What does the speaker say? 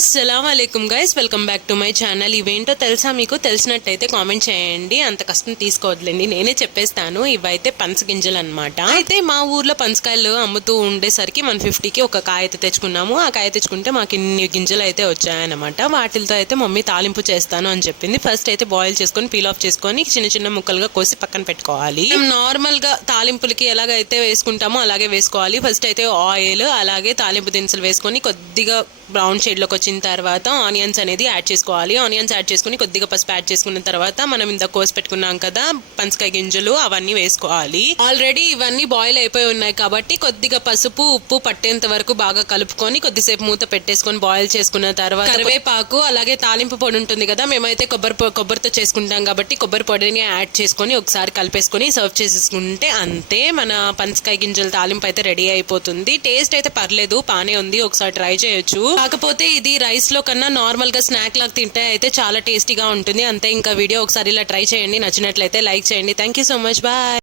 అస్సలాముఅలైకుం guys, welcome back to my channel. ఇవేంటో తెలుసా మీకు? తెలిసినట్టయితే కామెంట్ చేయండి. అంత కష్టం తీసుకోవద్దండి, నేనే చెప్పేస్తాను. ఇవైతే పనస గింజలు అనమాట. అయితే మా ఊర్లో పనసకాయలు అమ్ముతూ ఉండేసరికి 150కి ఒక కాయ అయితే తెచ్చుకున్నాము. ఆ కాయ తెచ్చుకుంటే మాకు ఇన్ని గింజలు అయితే వచ్చాయన్నమాట. వాటితో అయితే మమ్మీ తాలింపు చేస్తాను అని చెప్పింది. ఫస్ట్ అయితే బాయిల్ చేసుకొని పీల్ ఆఫ్ చేసుకొని చిన్న చిన్న ముక్కలుగా కోసి పక్కన పెట్టుకోవాలి. నార్మల్ గా తాలింపులకి ఎలాగైతే వేసుకుంటామో అలాగే వేసుకోవాలి. ఫస్ట్ అయితే ఆయిల్, అలాగే తాలింపు దినుసులు వేసుకొని కొద్దిగా బ్రౌన్ షేడ్ లోకి వచ్చిన తర్వాత ఆనియన్స్ అనేది యాడ్ చేసుకోవాలి. ఆనియన్స్ యాడ్ చేసుకుని కొద్దిగా పసుపు యాడ్ చేసుకున్న తర్వాత మనం ఇంత కోసి పెట్టుకున్నాం కదా పనసకాయ గింజలు, అవన్నీ వేసుకోవాలి. ఆల్రెడీ ఇవన్నీ బాయిల్ అయిపోయి ఉన్నాయి కాబట్టి కొద్దిగా పసుపు ఉప్పు పట్టేంత వరకు బాగా కలుపుకొని కొద్దిసేపు మూత పెట్టేసుకొని బాయిల్ చేసుకున్న తర్వాత కరివేపాకు, అలాగే తాలింపు పొడి ఉంటుంది కదా, మేమైతే కొబ్బరితో చేసుకుంటాం కాబట్టి కొబ్బరి పొడిని యాడ్ చేసుకొని ఒకసారి కలిపేసుకొని సర్వ్ చేసేసుకుంటే అంతే, మన పనసకాయ గింజల తాలింపు అయితే రెడీ అయిపోతుంది. టేస్ట్ అయితే పర్లేదు, బానే ఉంది, ఒకసారి ట్రై చేయొచ్చు. కాకపోతే ఇది రైస్ లో కన్నా నార్మల్ గా స్నాక్ లాగా తింటే అయితే చాలా టేస్టీగా ఉంటుంది. అంతే, ఇంకా వీడియో ఒకసారి ఇలా ట్రై చేయండి. నచ్చినట్లయితే లైక్ చేయండి. Thank you so much, bye.